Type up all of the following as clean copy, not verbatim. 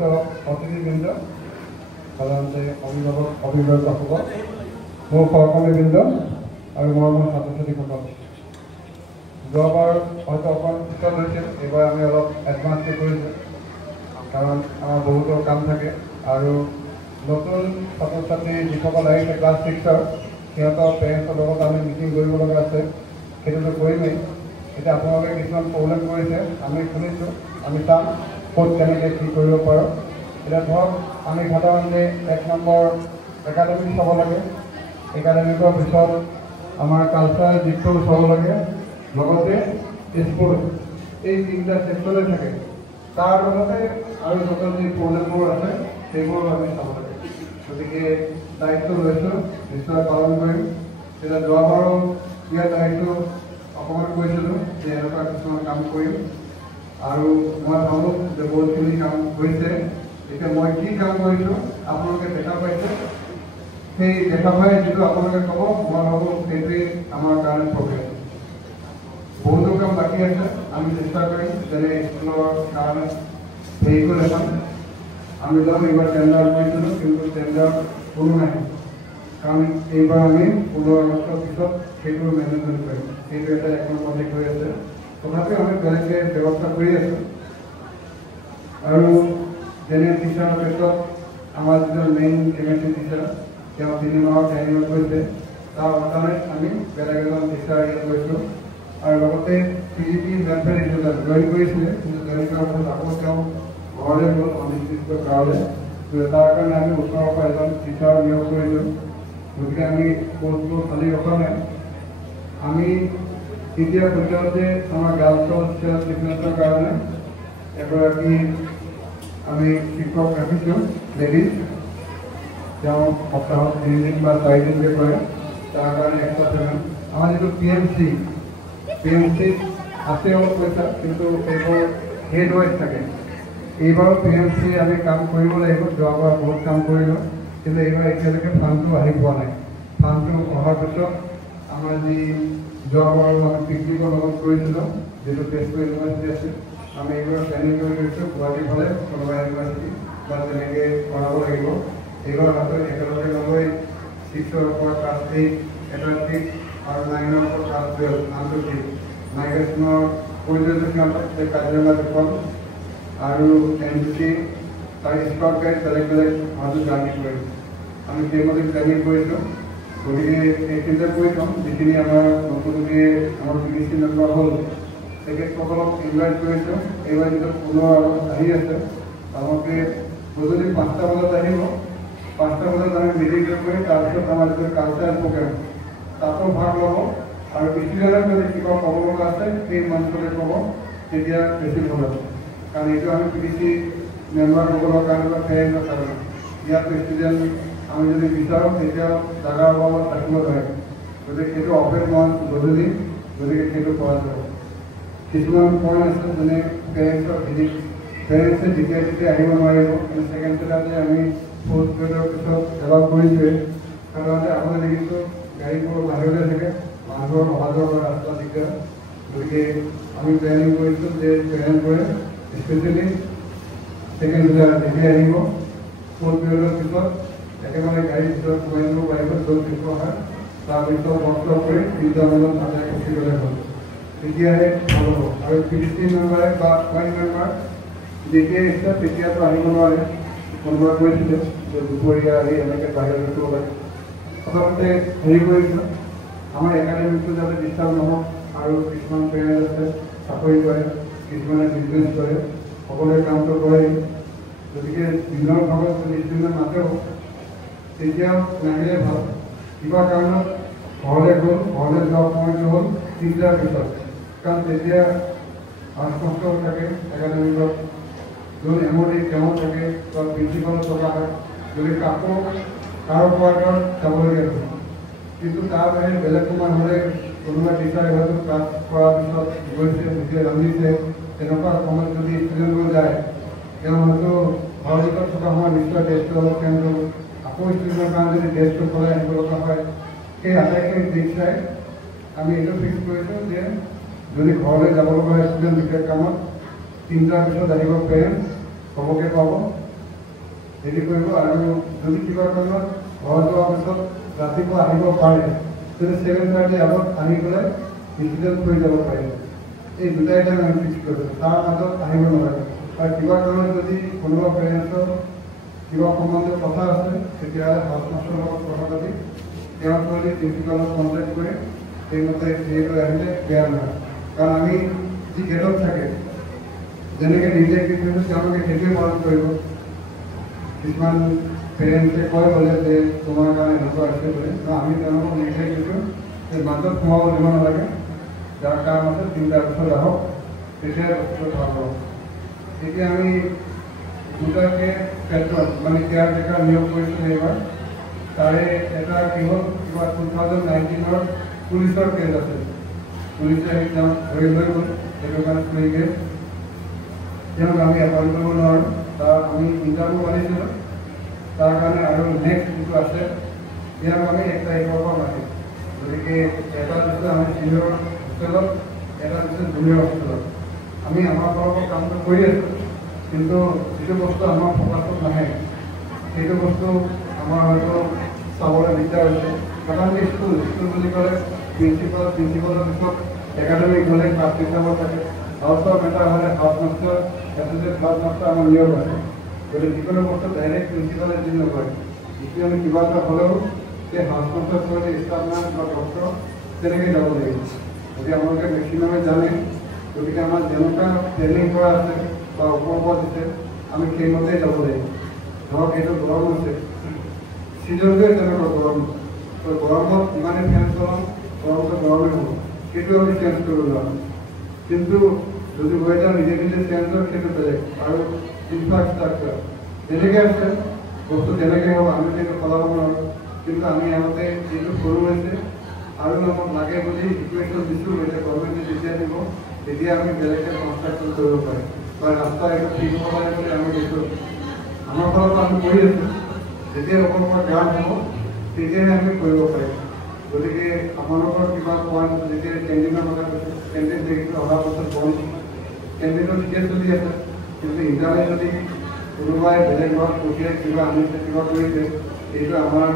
বৰিষ্ঠ অতিথিবৃন্দ, সাধাৰণতে অভিভাৱকসকল, মোৰ সহকৰ্মীবৃন্দ আৰু মৰমৰ ছাত্ৰ ছাত্ৰীসকল, যোৱাবাৰ হয়তো অকণমান পিছত হৈছিল, এইবাৰ আমি অলপ এডভান্সকৈ কৰিছোঁ, কাৰণ আমাৰ বহুতো কাম থাকে আৰু নতুন ছাত্ৰ ছাত্ৰী যিসকল আহিছে ক্লাছ 6ৰ সিহঁতৰ পেৰেণ্টছৰ লগত আমি মিটিং কৰিব লগা আছে, সেইটোতো কৰিমেই। এতিয়া আপোনালোকে কিছুমান প্ৰব্লেম কৰিছে, আমি শুনিছোঁ, আমি চাম ক'ত কেনেকৈ কি কৰিব পাৰোঁ। এতিয়া ধৰক আমি সাধাৰণতে 1 নম্বৰ একাডেমিক চাব লাগে, একাডেমিকৰ পিছত আমাৰ কালচাৰেল দিশটো চাব লাগে, লগতে স্পৰ্টছ, এই 3টা ছেক্টৰে থাকে। তাৰ লগতে আৰু যত যি প্ৰব্লেমবোৰ আছে সেইবোৰ আমি চাব লাগে। গতিকে দায়িত্ব লৈছোঁ, নিশ্চয় পালন কৰিম। এতিয়া যোৱাবাৰো ইয়াৰ দায়িত্ব অকণমান কৈছিলোঁ যে এনেকুৱা কিছুমান কাম কৰিম আৰু মই ভাবোঁ যে বহুতখিনি কাম হৈছে। এতিয়া মই কি কাম কৰিছোঁ আপোনালোকে দেখা পাইছে, সেই দেখা পাই যিটো আপোনালোকে ক'ব, মই ভাবোঁ সেইটোৱেই আমাৰ কাৰণে প্ৰগ্ৰেছ। বহুতো কাম বাকী আছে, আমি চেষ্টা কৰিম। যেনে স্কুলৰ কাৰণে ভেহিকুল এখন আমি যাম, এইবাৰ টেণ্ডাৰ কৰিছিলোঁ, কিন্তু টেণ্ডাৰ কোনো নাই, কাৰণ এইবাৰ আমি 15 আগষ্টৰ পিছত সেইটো মেনেজমেণ্ট কৰিম। সেইটো এটা 1 নম্বৰ হৈ আছে, তথাপিও আমি বেলেগে ব্যৱস্থা কৰি আছোঁ। আৰু যেনে টিচাৰৰ ক্ষেত্ৰত আমাৰ যিজন মেইন কেমেষ্ট্ৰি টিচাৰ, তেওঁ 3 মাহৰ ট্ৰেইনিঙত গৈছে, তাৰ অৰ্থাৎ আমি বেলেগ এজন টিচাৰ ইয়াত গৈছোঁ। আৰু লগতে PGP ৱেলফেয়াৰ ইনষ্টিটিউট জইন কৰিছিলে, কিন্তু জইন কৰাৰ পাছত আকৌ তেওঁ ঘৰলৈ গ'ল অনিৰ্দিষ্ট কাৰণে। তাৰ কাৰণে আমি ওচৰৰ পৰা এজন টিচাৰ নিয়োগ কৰিলোঁ। গতিকে আমি পষ্টটো খালী ৰখা নাই। আমি তৃতীয় পৰ্যায়তে আমাৰ গাৰ্লছৰ ছেল্ফ ডিফেন্সৰ কাৰণে এগৰাকী আমি শিক্ষক ৰাখিছোঁ, লেডিজ। তেওঁ সপ্তাহত 3 দিন বা 4 দিনকৈ কৰে, তাৰ কাৰণে এক্সট্ৰা পেমেণ্ট। আমাৰ যিটো PMC আছে অলপ পইচা, কিন্তু এইবোৰ হেড ৱাইজ থাকে। এইবাৰ PMC আমি কাম কৰিব লাগিব, যোৱাবাৰ বহুত কাম কৰিলোঁ, কিন্তু এইবাৰ এতিয়ালৈকে ফাণ্ডটো আহি পোৱা নাই। ফাণ্ডটো অহাৰ পিছত আমাৰ যি যোৱাবাৰ আমি পিকনিকৰ লগত কৰিছিলোঁ, যিটো তেজপুৰ ইউনিভাৰ্চিটি আছিল, আমি এইবাৰ প্লেনিং কৰি লৈছোঁ গুৱাহাটীৰ ফালে কোনোবা ইউনিভাৰ্চিটি বা তেনেকৈ কৰাব লাগিব। এইবাৰ হাতত একেলগে নগৈ 6ৰ পৰা ক্লাছ 8 এটা ট্ৰিপ আৰু 9ৰ পৰা ক্লাছ 12 নামটো ট্ৰিপ মাইগ্ৰেশ্যনৰ পৰিৱেশ সিহঁতক কাজিৰঙা দেখুৱাম আৰু NCC স্কাউট গাইড বেলেগ বেলেগ মাজত জাৰ্ণি কৰিম। আমি সেইমতে প্লেনিং কৰিছোঁ। গতিকে এইখিনিতে কৈ থ'ম, যিখিনি আমাৰ নতুনকৈ আমাৰ PDC মেম্বাৰ হ'ল তেখেতসকলক ইনভাইট কৰিছোঁ। এইবাৰ যিটো 15 আগষ্ট আহি আছে, তেওঁলোকে গধূলি 5টা বজাত আহিব। 5টা বজাত আমি মিটিং কৰি তাৰপিছত আমাৰ যিটো কালচাৰেল প্ৰগ্ৰেম তাতো ভাগ ল'ব। আৰু ষ্টুডেণ্টক যদি কিবা ক'ব লগা আছে সেই মঞ্চতে ক'ব, তেতিয়া বেছি ভাল হ'ব। কাৰণ এইটো আমি PDC মেম্বাৰসকলৰ কাৰণে বা পেৰেণ্টৰ কাৰণে, ইয়াত ষ্টুডেণ্ট আমি যদি বিচাৰোঁ তেতিয়া জাগাৰ অভাৱত ৰাখিব নোৱাৰে। গতিকে সেইটো অপেন মঞ্চ গধূলি, গতিকে সেইটো কৰা যাব। কিছুমান পইণ্ট আছে, যেনে পেৰেণ্টছৰ ভিজিট, পেৰেণ্টছে যেতিয়া তেতিয়া আহিব নোৱাৰিব, কিন্তু ছেকেণ্ড ছেটাৰডে আমি 4th গ্ৰেডৰ পিছত এলাউ কৰিছোঁৱে। সাধাৰণতে আপুনি দেখিছোঁ গাড়ীবোৰ বাহিৰতে থাকে, মানুহৰ অহা যোৱা কৰা ৰাস্তা দিগদাৰ। গতিকে আমি প্লেনিং কৰিছোঁ যে পেৰেণ্টবোৰে স্পেচিয়েলি ছেকেণ্ড ছেটাৰডে যেতিয়া আহিব 4th গ্ৰেডৰ পিছত একেবাৰে গাড়ীৰ ভিতৰত সোমাই দিব পাৰিব, য'ত দিব হয় তাৰপিছত বস্ত্ৰ কৰি 3টা বজাত তাতে উঠি গ'লে হ'ল, তেতিয়াহে ভাল হ'ব। আৰু PDC মেম্বাৰে বা পইণ্ট মেম্বাৰ যেতিয়া ইচ্ছা তেতিয়াতো আহিব নোৱাৰে। কোনোবা কৈছিলে যে দুপৰীয়া আহি এনেকৈ বাহিৰত ৰাখিব লাগে। প্ৰথমতে হেৰি কৰিছোঁ, আমাৰ একাডেমিকটো যাতে ডিষ্টাৰ্ব নহওক। আৰু কিছুমান পেৰেণ্ট আছে চাকৰি কৰে, কিছুমানে বিজনেছ কৰে, সকলোৱে কামটো কৰে। গতিকে দিনৰ ভাগত যদি ষ্টুডেণ্ট নাথাকক তেতিয়াও নাহিলে ভাল। কিবা কাৰণত ঘৰলৈ গ'ল, ঘৰলৈ যোৱা সময়টো হ'ল 3টাৰ পিছত, কাৰণ তেতিয়া আস্পষ্ট থাকে একাডেমিকত, যোন MOD তেওঁ থাকে বা প্ৰিন্সিপাল থকা হয়। যদি কাকো কাৰো কোৱাৰ্টাৰত যাবলগীয়া হয়, কিন্তু তাৰ বাহিৰে বেলেগ সময় হ'লে কোনোবা টিচাৰে হয়তো ক্লাছ কৰাৰ পিছত গৈছে, নিজে ৰান্ধিছে, তেনেকুৱা সময়ত যদি ষ্টুডেণ্টবোৰ যায়, তেওঁ হয়তো ঘৰত থকা সময় নিশ্চয় ড্ৰেছটো অলপ কেন্দ্ৰ আকৌ ষ্টুডেণ্টৰ কাৰণে যদি ড্ৰেছটো সলাই আহিব লগা হয়, সেই আটাইখিনি দিশ চাই আমি এইটো ফিক্স কৰিছোঁ যে যদি ঘৰলৈ যাব লগা হয় ষ্টুডেণ্ট বিশেষ কামত 3টাৰ পিছত আহিব পেৰেণ্টছ, চবকে পাব। হেৰি কৰিব আৰু যদি কিবা কাৰণত ঘৰ যোৱাৰ পিছত ৰাতিপুৱা আহিব পাৰে তেন্তে 7:30 আগত আহি পেলাই ডিচিজন কৰি যাব পাৰে। এই দুটাই টাইম আমি ফিক্স কৰিছোঁ, তাৰ মাজত আহিব নালাগে। আৰু কিবা কাৰণত যদি কোনোবা পেৰেণ্টছৰ কিবা সম্বন্ধে কথা আছে তেতিয়াহ'লে হাউচ মাষ্টৰৰ লগত কথা পাতি তেওঁৰ ছোৱালী প্ৰিন্সিপালক কণ্টেক্ট কৰি সেইমতে যিহেতু আহিলে বেয়া নহয়। কাৰণ আমি যি গেটত থাকে যেনেকৈ নিজে কি কৰিছোঁ তেওঁলোকে সেইটোৱে পালন কৰিব। কিছুমান পেৰেণ্টছে কয় বোলে যে তোমাৰ কাৰণে এনেকুৱা আছে বুলি, আমি তেওঁলোকক নিজে কৈছোঁ যে মাজত সোমাব দিব নালাগে, যাৰ কাম আছে 3টা বছৰ আহক, তেতিয়া বস্তুটো ভাল হ'ব। এতিয়া আমি দুটাকে ক্ষেত্ৰত মানে কেয়াৰ টেকাৰ নিয়োগ কৰিছোঁ এইবাৰ। তাৰে এটা কি হ'ল, কিবা 2019 পুলিচৰ কেছ আছে, পুলিচে আহি তেওঁক ধৰি লৈ গ'ল, সেইটো কাৰণে চুৰি কেছ, তেওঁক আমি এপইণ্ট কৰিব নোৱাৰোঁ। তাৰ আমি ইণ্টাৰভিউ আনিছিলোঁ, তাৰ কাৰণে আৰু নেক্সট যিটো আছে ইয়াক আমি 1 তাৰিখৰ পৰা মাতিম। গতিকে এটা দিছোঁ আমি চিনিয়ৰ হোষ্টেলত, এটা দিছোঁ জুনিয়ৰ হোষ্টেলত। আমি আমাৰ ফালৰ পৰা কামটো কৰি আছোঁ, কিন্তু যিটো বস্তু আমাৰ ফকাছত নাহে সেইটো বস্তু আমাৰ হয়তো চাবলৈ দিগদাৰ হৈছে। কাৰণ স্কুল বুলি ক'লে প্ৰিন্সিপালৰ পিছত একাডেমিক হ'লে ক্লাছ টিচাৰৰ থাকে, হাউচৰ মেটাৰ হ'লে house master, associate class master আমাৰ নিয়ম আছে। গতিকে যিকোনো বস্তু ডাইৰেক্ট প্ৰিন্সিপালে যি নকৰে, যিটো আমি কিবা এটা হ'লেও সেই হাউচ মাষ্টাৰ কৰিলে ষ্টাফ নাৰ্ছ বা ডক্টৰ তেনেকৈ যাব লাগিব। গতিকে আপোনালোকে মেক্সিমামে জানে। গতিকে আমাৰ যেনেকুৱা ট্ৰেইনিং কৰা আছে বা ওপৰ দিছে আমি সেইমতেই যাব লাগিব। ধৰক এইটো গৰম আছে, ছিজনটোৱে তেনেকুৱা গৰম, গৰমত ইমানেই ফেন চলাওঁ গৰমটো গৰমেই হ'ব, সেইটো আমি চেঞ্জ কৰিব নোৱাৰোঁ। কিন্তু যদি ৱেডাৰ নিজে নিজে চেঞ্জ হয় সেইটো বেলেগ। আৰু ইনফ্ৰাষ্ট্ৰাকচাৰ যেনেকৈ আছে বস্তু তেনেকৈ হ'ব, আমি সেইটো সলাব নোৱাৰোঁ। কিন্তু আমি আগতে যিটো সৰু হৈছে আৰু আমাক লাগে বুলি ইকুৱেশ্যন দিছোঁ, এতিয়া গভৰ্ণমেণ্টে যেতিয়া দিব তেতিয়া আমি বেলেগকৈ কনষ্ট্ৰাকশ্যন কৰিব পাৰিম বা ৰাস্তা এইটো ঠিক হ'ব লাগে বুলি আমি দিছোঁ। আমাৰ ফালৰ পৰা আমি কৰি আছোঁ, যেতিয়া অকণমান গ্ৰাণ্ট হ'ব তেতিয়াহে আমি কৰিব পাৰিম। গতিকে আপোনালোকৰ কিবা পইণ্ট যেতিয়া কেণ্টিনৰ কথা কৈছোঁ, কেণ্টিন দেখিছোঁ অহা বছৰ বন্ধ, কেণ্টিনটো ঠিকে চলি আছে, কিন্তু ইণ্টাৰনেট যদি কোনোবাই বেলেগ ঘৰত পঠিয়াই কিবা আনিছে কিবা কৰিছে এইটো আমাৰ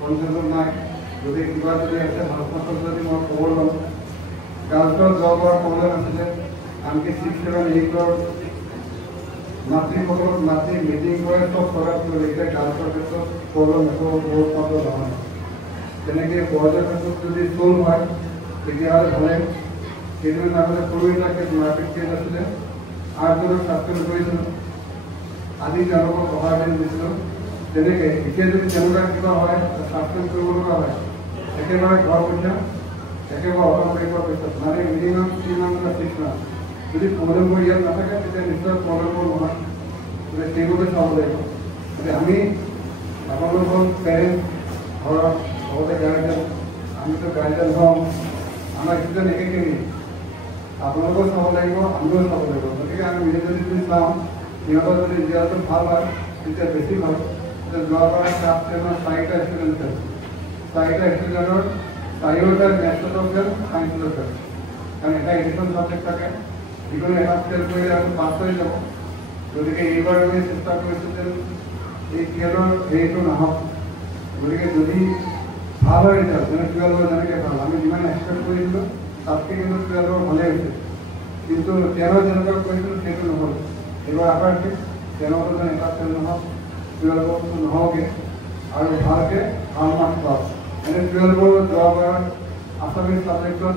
কনচেপ্টত নাই। গতিকে কিবা যদি আছে হাউচ যদি মই খবৰ ল'ম। গাৰ্লছৰ জবৰ প্ৰব্লেম আছিলে, আনকি 6, 7, 8 মাতৃসকলক মাতি মিটিং কৰে চব কৰাৰ পিছত এতিয়া গাৰ্লছৰ ক্ষেত্ৰত প্ৰব্লেম একো বহুত মাত্ৰ নহয়। তেনেকৈ বয়জৰ ক্ষেত্ৰত যদি চল্ভ হয় তেতিয়াহ'লে ভালে। কেইদিনমান আগতে সৰু এটাকে মাৰপিট কেছ আছিলে, 8জনক ছাছপেণ্ড কৰিছিলোঁ, আজি তেওঁলোকক সহায় কৰি দিছিলোঁ। তেনেকৈ এতিয়া যদি তেনেকুৱা কিবা হয় ছাছপেণ্ড কৰিব লগা হয় একেবাৰে ঘৰ পইচা একেবাৰে অট'মেটিকৰ পিছত মানে মিনিমাম 3 মাহ বা 6 মাহ। যদি প্ৰব্লেমবোৰ ইয়াত নাথাকে তেতিয়া নিশ্চয় প্ৰব্লেমবোৰ নহয়। গতিকে সেইমতে চাব লাগিব। গতিকে আমি আপোনালোকৰ পেৰেণ্টছ ঘৰত লগতে গাৰ্জেন, আমিতো গাৰ্জেন হওঁ, আমাৰ ষ্টুডেণ্ট একেখিনি আপোনালোকেও চাব লাগিব, আমিও চাব লাগিব। গতিকে আমি মিলি যদি চাওঁ সিহঁতৰ যদি ৰিজাল্টটো ভাল হয় তেতিয়া বেছি ভাল। যোৱাবাৰ ক্লাছ 10ৰ 4টা ষ্টুডেণ্ট আছে, 4টা ষ্টুডেণ্টৰ 4টা মেথছতো ফেল, ছায়েন্সতো ফেল। কাৰণ এটা এডিশ্যন ছাবজেক্ট থাকে, যিকোনো এটা ফেল কৰিলে আৰু পাছ হৈ যাব। গতিকে এইবাৰ আমি চেষ্টা কৰিছোঁ যে এই ফেলৰ হেৰিটো নাহক। গতিকে যদি ভাল হয় ৰিজাল্ট যেনে 12ৰ যেনেকৈ ভাল, আমি যিমান এক্সপেক্ট কৰিছিলোঁ তাতকৈ কিন্তু 12ৰ ভালেই হৈছে। কিন্তু 13 যেনেকুৱা কৰিছিলোঁ সেইটো নহ'ল। এইবাৰ আশা ৰাখিম 13টো যেন এটা ফেল নহওক, 12টো নহওকগৈ আৰু ভালকৈ ভাল মাৰ্কছ পাওক। এনে 12ৰ যোৱাবাৰ আছামিজ ছাবজেক্টত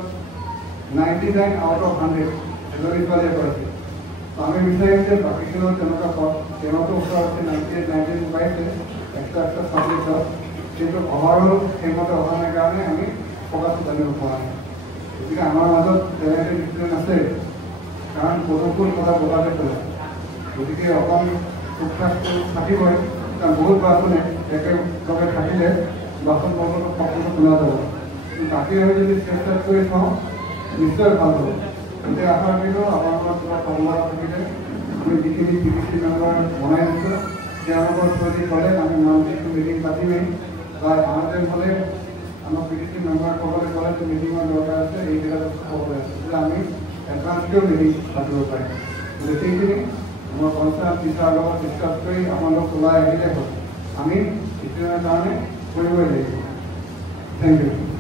99 আউট অফ 100 এজনী ছোৱালীয়ে পাইছে। আমি বিচাৰিম যে বাকীখনত তেনেকুৱা পাওক। 13টো ওচৰ আছে 98, 99 পাইছে এক্সট্ৰা ছাবজেক্টত, কিন্তু অভাৰঅল সেইমতে অহা নাই কাৰণে আমি ফকাছটো জানিব পৰা নাই। গতিকে আমাৰ মাজত টেলেণ্টেড ষ্টুডেণ্ট আছে, কাৰণ পদুমফুল কথা বগাতে চলে। গতিকে অকণ সুখ্যাতটো থাকিবই, কাৰণ বহুত বাছনে একেলগে থাকিলে বাছন বৰ্গটো সকলো শুনা যাব। বাকী আমি যদি চেষ্টা কৰি চাওঁ নিশ্চয় ভাল হ'ব। গতিকে আশা কৰিলোঁ আপোনালোকৰ কিবা প্ৰব্লেম থাকিলে আমি যিখিনি PDC মেম্বাৰ বনাই দিছোঁ তেওঁলোকৰ যদি ক'লে আমি মান্থলি মিটিং পাতিমেই, বা আমাদেৰ হলে আমাৰ PDC মেম্বাৰ সকলে ক'লে যে মিটিঙৰ দৰকাৰ আছে, এইবিলাক সকলে আছে, তেতিয়া আমি এডভান্সকেও মিটিং পাতিব পাৰিম। গতিকে সেইখিনি আমাৰ কনচাৰ্ণ টিচাৰৰ লগত ডিছকাছ কৰি আপোনালোক ওলাই আহিলে হ'ল আমি ইতিহাসৰ কাৰণে কৰিবই লাগিব। Thank U.